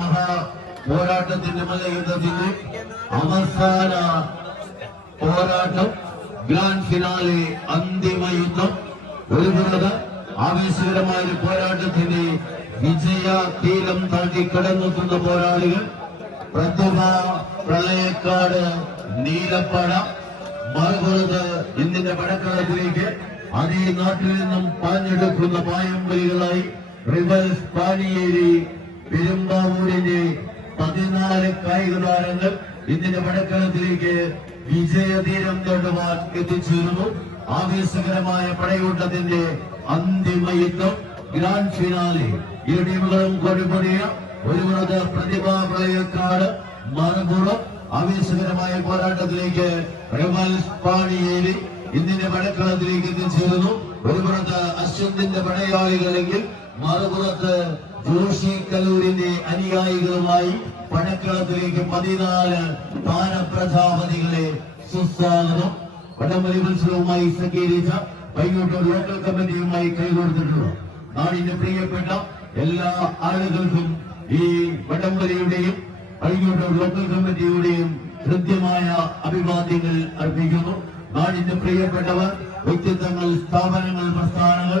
മഹാ പോരാട്ടത്തിന്റെ മലയുദ്ധത്തിന്റെ അവസാന പോരാട്ടം ഗ്രാൻഡ് ഫിനാലെ അന്തിമ യുദ്ധം. ഒരു പുറത്ത് ആവേശകരമായ ഒരു പോരാട്ടത്തിന്റെ വിജയ തീരം താണ്ടി കടന്നെത്തുന്ന പോരാളികൾ. പ്രതിഭ പ്രളയക്കാട് നീലപ്പട മറുപുറത്ത് ഇന്നിന്റെ വടക്കളത്തിലേക്ക് അതേ നാട്ടിൽ നിന്നും പാഞ്ഞെടുക്കുന്ന പായമ്പലികളായി റിവേഴ്സ് പാനിയേരി പെരുമ്പാവൂരിന്റെ പതിനാല് കായിക താരങ്ങൾ ഇതിന്റെ വടക്കളത്തിലേക്ക് വിജയതീരം തൊടുവാൻ എത്തിച്ചേരുന്നു. ആവേശകരമായ പടയോട്ടത്തിന്റെ അന്തിമ യുദ്ധം ഗ്രാൻഡ് ഫിനാലെ. ഇരു ടീമുകളും കൊടിപൊടിയ ഒരു പുറത്ത് പ്രതിഭാ പ്രളയക്കാട് മറുപുറം ആവേശകരമായ പോരാട്ടത്തിലേക്ക് പാണിയേരി ഇതിന്റെ പടക്കളത്തിലേക്ക് എത്തിച്ചേരുന്നു. ഒരു പുറത്ത് അശ്വന്തിന്റെ പടയാളികളെങ്കിൽ മറുപുറത്ത് ജോഷി കലൂരിന്റെ അനുയായികളുമായി പടക്കളത്തിലേക്ക് പതിനാല് താരപ്രജാപതികളെ സുസ്വാഗതം. വടംവലി മത്സരവുമായി സജ്ജീകരിച്ച വൈകിട്ട് ലോക്കൽ കമ്മിറ്റിയുമായി കൈകോർത്തിട്ടുള്ള നാടിന്റെ പ്രിയപ്പെട്ട എല്ലാ ആളുകൾക്കും ഈ വടംവലിയുടെയും വൈകിട്ട് ലോക്കൽ കമ്മിറ്റിയുടെയും ഹൃദ്യമായ അഭിവാദ്യങ്ങൾ അർപ്പിക്കുന്നു. നാടിന്റെ പ്രിയപ്പെട്ടവർ വ്യക്തിത്വങ്ങൾ സ്ഥാപനങ്ങൾ പ്രസ്ഥാനങ്ങൾ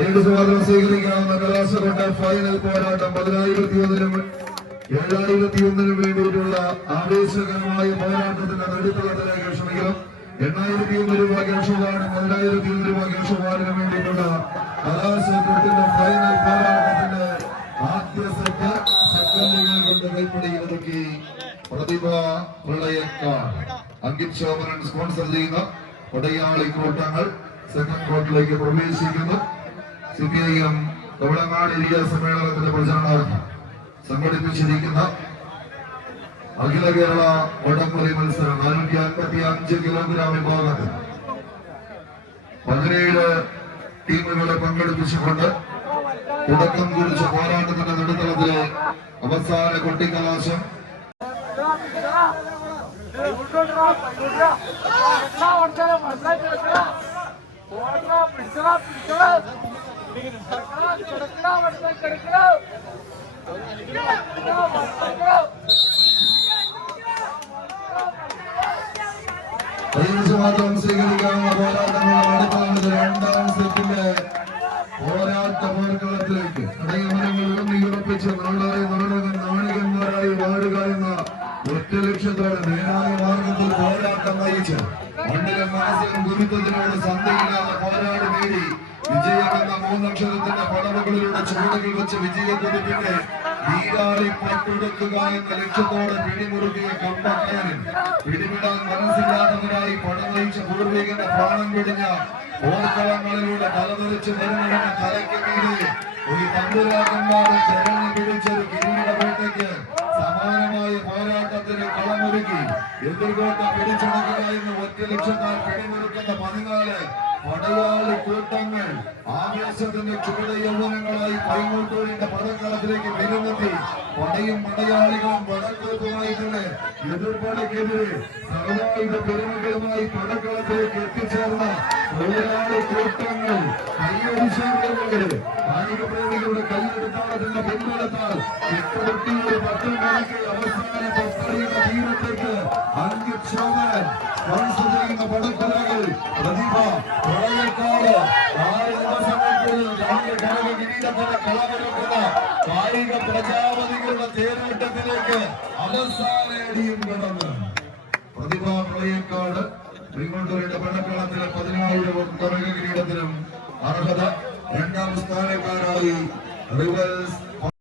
ഏഴ് സ്വാതന്ത്ര്യം സ്വീകരിക്കാവുന്ന കലാശപ്പെട്ട ഫൈനൽ പോരാട്ടം പതിനായിരത്തി ഒന്നിനും ഏഴായിരത്തി ഒന്നിനും വേണ്ടിയിട്ടുള്ള ആവേശകരമായ പോരാട്ടത്തിന്റെ നടുത്തളത്തിലേക്ക് ക്ഷണിക്കണം എണ്ണായിരത്തി ഒന്ന് രൂപ ക്യാഷുവാർഡും പതിനായിരത്തി ഒന്ന് രൂപ ക്യാഷുവാർഡിന് വേണ്ടിയിട്ടുള്ള കലാശത്തിന്റെ ഫൈനൽ പോരാട്ടത്തിന്റെ ആദ്യ സെറ്റ് സെക്കൻഡുകൾ കൊണ്ട് ഒതുക്കി പ്രതിഭ പ്രളയക്കാർ. അങ്കിത് ശോഭനൻ സ്പോൺസർ ചെയ്യുന്ന കൊടയാളി കൂട്ടങ്ങൾ സെക്കൻഡ് കോർട്ടിലേക്ക് പ്രവേശിക്കുന്നു. C P I M Tamil Nadu area സമ്മേളനത്തിന്റെ പ്രചരണാർത്ഥം സംഘടിപ്പിച്ചിരിക്കുന്ന. അഖില കേരള വടംവലി മത്സരം നാനൂറ്റി അൻപത്തി അഞ്ച് കിലോഗ്രാം വിഭാഗത്തിൽ പതിനേഴ് ടീമുകളെ പങ്കെടുപ്പിച്ചുകൊണ്ട് തുടക്കം കുറിച്ച പോരാട്ടത്തിന്റെ നടുത്തളത്തിലെ അവസാന കൊട്ടിക്കലാശം. പതിനഞ്ച് മാത്രം സ്വീകരിക്കാവുന്ന പോരാട്ടങ്ങൾ നടത്താവുന്നത് രണ്ടാം സെറ്റിന്റെ പോരാട്ട പോർക്കളത്തിലേക്ക് അടയമനങ്ങൾ ഊന്നി ഉറപ്പിച്ച് നാടായി നാടകം നാണികന്മാരായി വാഴുക എന്ന ഒറ്റ ലക്ഷ്യത്തോടെ നേരായ മാർഗത്തിൽ പോരാട്ടം നയിച്ച് മണ്ണിലും മാസം ഗുരുത്വത്തിനോട് സന്ധയില്ലാതെ പോരാടി നേടി. വിജയമെന്ന മൂന്നക്ഷരത്തിന്റെ പടവുകളിലൂടെ ചുവടുകൾ വെച്ച് വിജയക്കുതിപ്പിന്റെ നീരാളി പട്ടുടുക്കുക എന്ന ലക്ഷ്യത്തോടെ പിടിമുറുകിയ കമ്പക്കാരൻ. പിടിവിടാൻ മനസ്സില്ലാത്തവരായി പടം നയിച്ച പൂർവികന്റെ പ്രാണം പിടിഞ്ഞ ഓർക്കളങ്ങളിലൂടെ തലതെറിച്ച് വരുന്നവന്റെ തലയ്ക്ക് മീതെ ഒരു തമ്പുരാക്കന്മാരെ എതിർകോട്ട പിടിച്ചടക്കുക എന്ന് ഒറ്റ ലക്ഷ്യത്താൽ പിടിമുറുക്കുന്ന പതിനാല് പടയാളി കൂട്ടങ്ങൾ ആവേശത്തിന്റെ ചുവട് യൗവനങ്ങളായി പൈങ്ങോട്ടൂരിന്റെ പടക്കളത്തിലേക്ക് വിരുന്നെത്തി. പടയും പടയാളികളും പടക്കോപ്പുമായി തന്നെ എതിർപ്പടക്കെതിരെ സർവായുധ പെരുമകളുമായി പടക്കളത്തിലേക്ക് എത്തിച്ചേർന്ന തൊഴിലാളി കൂട്ടങ്ങൾ കൈയടിച്ചവരുടെ കായിക പ്രേമികളുടെ കൈയെടുത്താളത്തിന്റെ പിന്തുണത്താൽ കുട്ടികളുടെ പത്തും മണിക്ക് അവസാന പത്തറിയുടെ തീരത്തേക്ക് അന്ത്യക്ഷോഭൻ സ്പോൺസർ ചെയ്യുന്ന പടക്കുലകൾ പ്രതിഭ പ്രളയക്കാട് ആറ് ദിവസങ്ങൾക്കുള്ളിൽ രണ്ട് കനക കിരീടത്തിന് കളമൊരുക്കുന്ന കായിക പ്രജാപതികളുടെ തേരോട്ടത്തിലേക്ക് അവസാന അടിയും കടന്ന്. പ്രതിഭ പ്രളയക്കാട് ശ്രീകോട്ടൂരിന്റെ പണക്കളത്തിലെ പതിനായിരം കനക കിരീടത്തിനും അർഹത. രണ്ടാം സ്ഥാനക്കാരായി റിവൽസ്